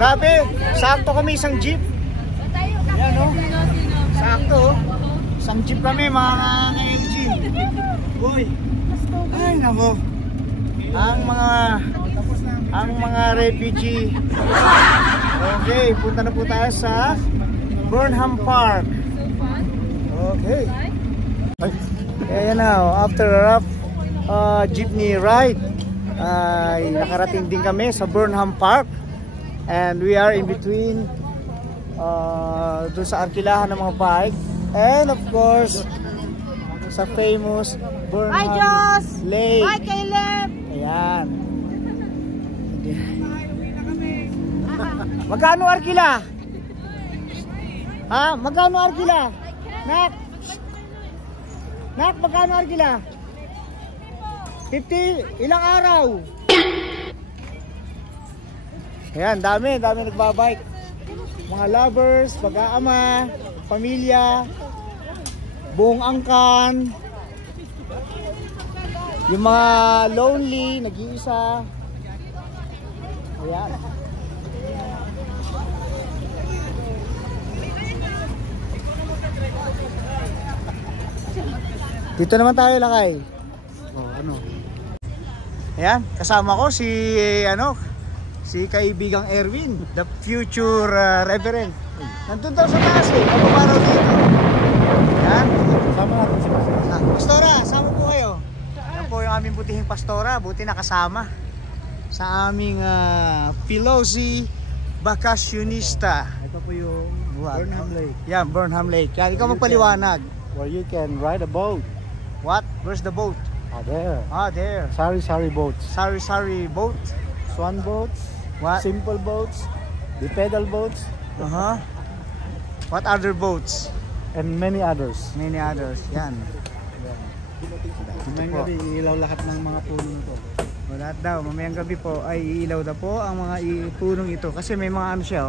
Grabe, sakto kami isang jeep. Ayan o. Sakto. Isang jeep kami mga LG. Uy. Ay nako. Ang mga refugee. Okay, punta na po tayo sa Burnham Park. Okay. Ayan na, after a rough jeepney ride, nakarating din kami sa Burnham Park. And we are in between doon sa arkilahan ng mga bike. And of course, sa famous Burnham Lake. Hi, Caleb! Ayan. Magkano arkila? Ha? Magkano arkila? Nak? Nak, magkano arkila? 50? Ilang araw? Ayan, dami nagbabike. Mga lovers, pag-aama, pamilya, buong angkan, yung mga lonely, nag-iisa. Ayan. Dito naman tayo lakay. Ano? Ayan, kasama ko si kaibigang Erwin, the future reverend. Nandun daw sa taas eh, kapaparaw dito. Ayan. Sama natin si Pastora. Pastora, sama po kayo. Ayan po yung aming butihing pastora, buti nakasama sa aming Pelosi Bakasyonista. Ito po yung Burnham Lake. Yan, Burnham Lake. Yan, ikaw magpaliwanag. Where you can ride a boat. What? Where's the boat? There. There. Sari boats. Sari boat. Swan boats. What? Simple boats. The pedal boats. What other boats? And many others. Many others. Yan. Mamayang gabi, iilaw lahat ng mga puno nito. Lahat daw. Mamayang gabi po ay iilaw na po ang mga punong ito. Kasi may mga ano siya,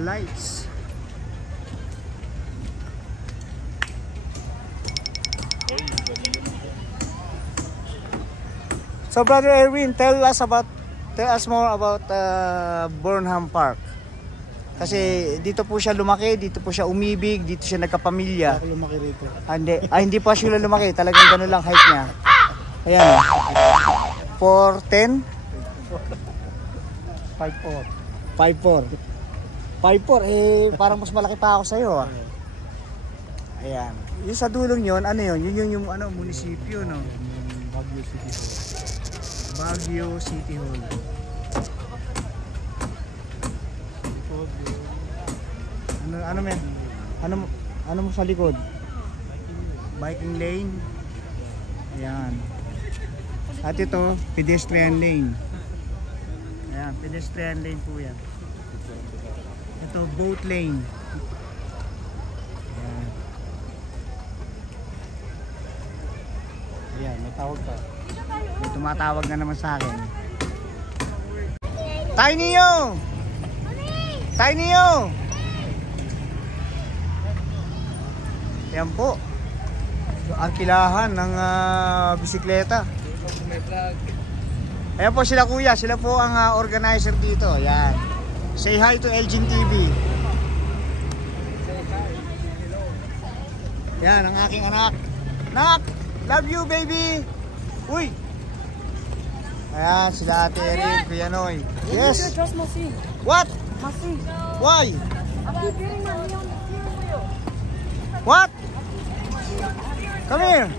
lights. So Brother Erwin, tell us more about Burnham Park. Kasi dito po siya lumaki, dito po siya umibig, dito siya nagkapamilya. Ako lumaki rito. Hindi pa siya lumaki, talagang gano'n lang height niya. Ayan. 4'10"? 5'4". 5'4", parang mas malaki pa ako sa'yo ah. Ayan. Yung sa dulong yun, ano yun? Yun yung munisipyo, no? Baguio City Hall. Baguio City Hall. Ano men? Ano mo sa likod? Biking lane. Ayan. At ito, pedestrian lane. Ayan, pedestrian lane po yan. Ito, boat lane. Ayan. Ayan, may tawag pa. May tumatawag na naman sa akin. Tiny-o! Tiny-o! Ayan po. Yung arkilahan ng bisikleta. Ayan po sila kuya. Sila po ang organizer dito. Ayan. Say hi to Elgin TV. Ayan ang aking anak. Nak! Love you baby! Uy! Ayan sila Ate Erin, Kuya Noy. Yes! What? Why? What? Come here.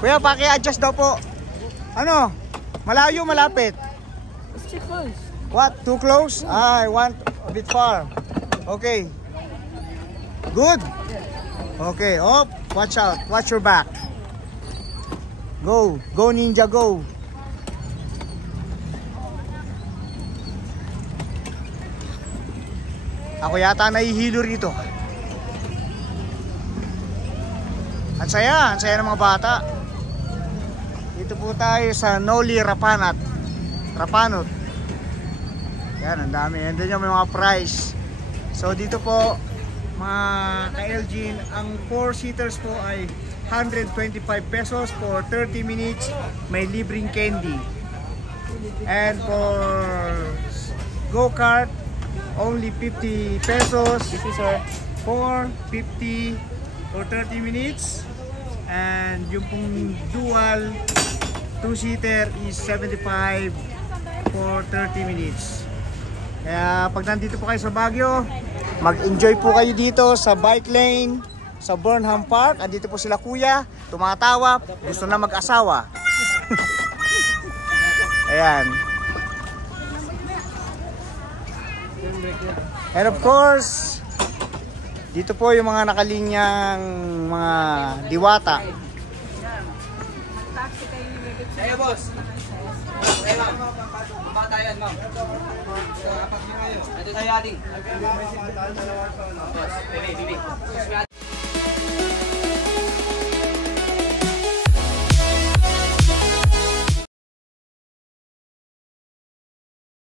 Kuya, paki-adjust daw po. Ano? Malayo, malapit? Let's check first. What? Too close? I want a bit far. Okay. Good? Okay. Oh, watch out. Watch your back. Go. Go, ninja, go. Ako yata nahihilo rito. Ang saya ng mga bata. Dito po tayo sa Noli Rapanat. Rapanot. Yan, ang dami. Yan din yung mga price. So dito po, mga ka-Elgin, ang 4-seaters po ay 125 pesos. For 30 minutes, may libreng candy. And for go-kart, only 50 pesos. This is sir. For 50 for 30 minutes. And yung pong dual 2-seater is 75 for 30 minutes. Kaya pag nandito po kayo sa Baguio, mag-enjoy po kayo dito sa bike lane sa Burnham Park. Andito po sila kuya, tumatawa, gusto na mag-asawa. Ayan. And of course, dito po yung mga nakalinyang mga diwata. Ayo boss. Ayo ma'am. Baka tayo yan ma'am. Ito tayo ating. Boss, bibi.